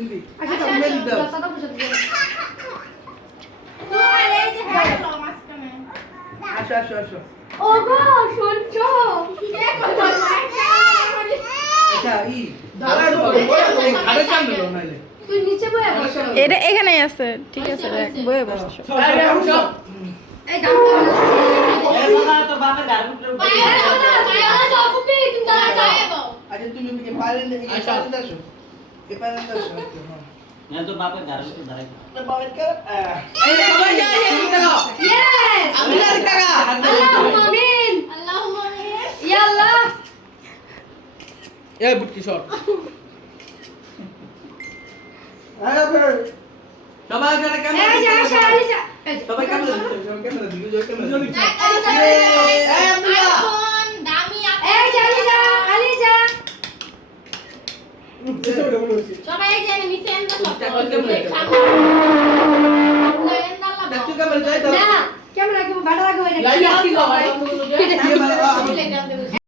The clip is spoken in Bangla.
তুমি আচ্ছা তুমি তুমি দিতে দাও সাদা পোশাক দিয়ে তো আর এই যে হ্যাঁ লো মাঝখানে আসো আসো আসো ওগো শুনছো দেখো বল আচ্ছা ই দাঁড়াও এই খাবে সামনে দাও নাইলে তুই নিচে বসে বসো এটা এখানেই আছে ঠিক আছে রাখ বয়ে বসো এই গামটা এ সাদা তো বাপের গাড়ি উঠে পায়ে দাও কুপি তুমি দাঁড়া পায়ে দাও আচ্ছা তুমি কি পারেন এই পারেন আসো এই পারেন আসো না তো বাপের গাড়ি উঠে দাঁড়াই বাবার কর এই সবাই যাই দাও ইয়েস আল্লাহ টাকা আল্লাহুম্মা আমিন আল্লাহুম্মা আমিন ইয়া আল্লাহ এই বুটকি শট আরে ভাই সবাই এখানে ক্যামেরা এই যে আসা এই যে সবাই ক্যামেরা দিকে যাও ক্যামেরা এই আইফোন দামি এই যে আলি যা সবাই এই যে নিচে এন্ড সব দেখছো ক্যামেরা যাই দাও না ক্যামেরা কেমন বাড়া রাখো এটা কি আসছিল ভাই সামনে